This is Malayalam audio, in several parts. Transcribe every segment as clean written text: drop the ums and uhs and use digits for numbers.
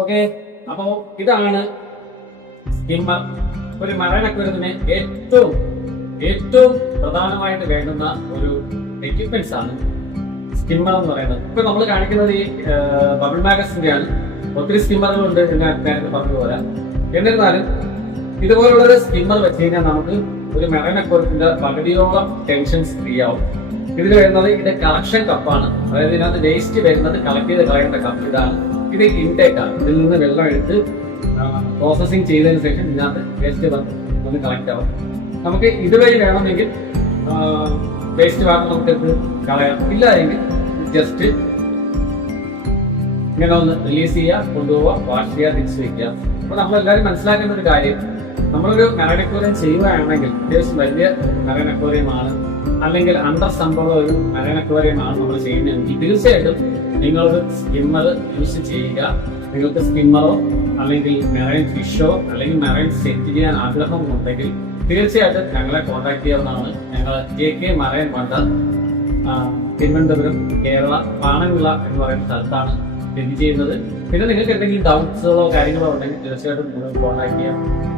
ഓക്കെ, അപ്പോ ഇതാണ് സ്കിമ്മർ. ഒരു മറൈൻ അക്വേറിയത്തിന് ഏറ്റവും പ്രധാനമായിട്ട് വേണ്ടുന്ന ഒരു എക്യുപ്മെന്റ്സ് ആണ് സ്കിമ്മർ എന്ന് പറയുന്നത്. ഇപ്പൊ നമ്മൾ കാണിക്കുന്നത് ഈ ബബിൾ മാഗസിന്റെ ആണ്. ഒത്തിരി സ്കിമ്മറുകളുണ്ട് എന്ന് നേരത്തെ പറഞ്ഞു പോരാ. എന്നിരുന്നാലും ഇതുപോലുള്ള ഒരു സ്കിമ്മർ വെച്ച് കഴിഞ്ഞാൽ നമുക്ക് ഒരു മറൈൻ അക്വേറിയത്തിന്റെ പകുതിയോളം ടെൻഷൻസ് ഫ്രീ ആവും. ഇതിൽ വരുന്നത് ഇത് കളക്ഷൻ കപ്പാണ്. അതായത് ഇതിനകത്ത് വേസ്റ്റ് വരുന്നത് കളക്ട് ചെയ്ത് കളയേണ്ട കപ്പ് ഇതാണ്. ഇത് ഇൻടേക്ക് ആണ്. ഇതിൽ നിന്ന് വെള്ളം എടുത്ത് പ്രോസസ്സിങ് ചെയ്തതിനു ശേഷം ഇതിനകത്ത് വേസ്റ്റ് ഒന്ന് കളക്ട് ആവും. നമുക്ക് ഇതുവഴി വേണമെങ്കിൽ വേസ്റ്റ് വാട്ടർ നമുക്ക് എടുത്ത് കളയാം. ഇല്ല എങ്കിൽ ജസ്റ്റ് ഇങ്ങനെ ഒന്ന് റിലീസ് ചെയ്യുക, കൊണ്ടുപോവുക, വാഷ് ചെയ്യുക, തിരിച്ചു വയ്ക്കുക. അപ്പൊ നമ്മളെല്ലാവരും മനസ്സിലാക്കേണ്ട ഒരു കാര്യം, നമ്മളൊരു മറൈൻ അക്വേറിയം ചെയ്യുകയാണെങ്കിൽ അത്യാവശ്യം വലിയ മറൈൻ അക്വേറിയം ആണ്, അല്ലെങ്കിൽ അണ്ടർ സംഭവം ഒരു മറൈൻ അക്വേറിയം ആണ് നമ്മൾ ചെയ്യുന്നതെങ്കിൽ തീർച്ചയായിട്ടും നിങ്ങളൊരു സ്കിമ്മർ യൂസ് ചെയ്യുക. നിങ്ങൾക്ക് സ്കിമ്മറോ അല്ലെങ്കിൽ മെറൈൻ ഫിഷോ അല്ലെങ്കിൽ മെറൈൻ സെറ്റ് ചെയ്യാൻ ആഗ്രഹമുണ്ടെങ്കിൽ തീർച്ചയായിട്ടും ഞങ്ങളെ കോൺടാക്ട് ചെയ്യാവുന്നതാണ്. ഞങ്ങൾ JK marine wonder Thiruvananthapuram, Kerala, Panavila എന്ന് പറയുന്ന സ്ഥലത്താണ് സ്ഥിതി ചെയ്യുന്നത്. പിന്നെ നിങ്ങൾക്ക് എന്തെങ്കിലും ഡൗട്ട്സുകളോ കാര്യങ്ങളോ ഉണ്ടെങ്കിൽ തീർച്ചയായിട്ടും നിങ്ങൾ കോൺടാക്ട് ചെയ്യാം.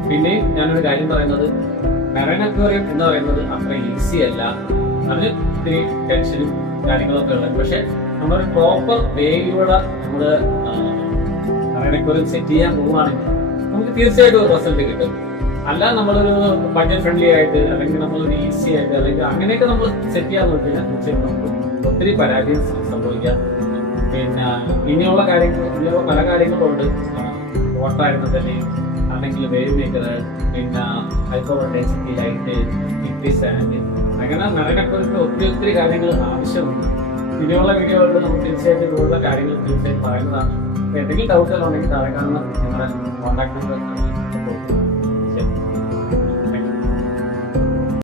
പിന്നെ ഞാനൊരു കാര്യം പറയുന്നത്, മറൈൻ അക്വേറിയം എന്ന് പറയുന്നത് അത്ര ഈസി അല്ല. അതിന് ഇത്തിരി ടെൻഷനും കാര്യങ്ങളൊക്കെ ഉള്ളത്. പക്ഷെ നമ്മൾ പ്രോപ്പർ വേയിലൂടെ നമ്മൾ മറൈൻ അക്വേറിയം സെറ്റ് ചെയ്യാൻ പോവുകയാണെങ്കിൽ നമുക്ക് തീർച്ചയായിട്ടും ഒരു റിസൾട്ട് കിട്ടും. അല്ല നമ്മളൊരു ബഡ്ജറ്റ് ഫ്രണ്ട്ലി ആയിട്ട് അല്ലെങ്കിൽ നമ്മളൊരു ഈസി ആയിട്ട് അല്ലെങ്കിൽ അങ്ങനെയൊക്കെ നമ്മൾ സെറ്റ് ചെയ്യാൻ നോക്കിയാൽ തീർച്ചയായിട്ടും നമുക്ക് ഒത്തിരി പരാജയം സംഭവിക്കാം. പിന്നെ ഇനിയുള്ള പല കാര്യങ്ങളുണ്ട്. വാട്ടർ ആയിരുന്നു തന്നെ, അല്ലെങ്കിൽ വേവ് മേക്കർ, പിന്നെ ഹൈപ്പർ ഡെൻസിറ്റി ലൈറ്റ്, സാൻഡ്, അങ്ങനെ മറൈൻ അക്വേറിയത്തിൽ ഒത്തിരി കാര്യങ്ങൾ ആവശ്യമുണ്ട്. ഇനിയുള്ള വീഡിയോകളിൽ നമുക്ക് തീർച്ചയായിട്ടും ഇതുപോലുള്ള കാര്യങ്ങൾ തീർച്ചയായിട്ടും പറയുന്നതാണ്. എന്തെങ്കിലും ഡൗട്ടുകൾ ഉണ്ടെങ്കിൽ താഴെ കാണുന്ന നിങ്ങളുടെ കോൺടാക്ട് നമ്പർ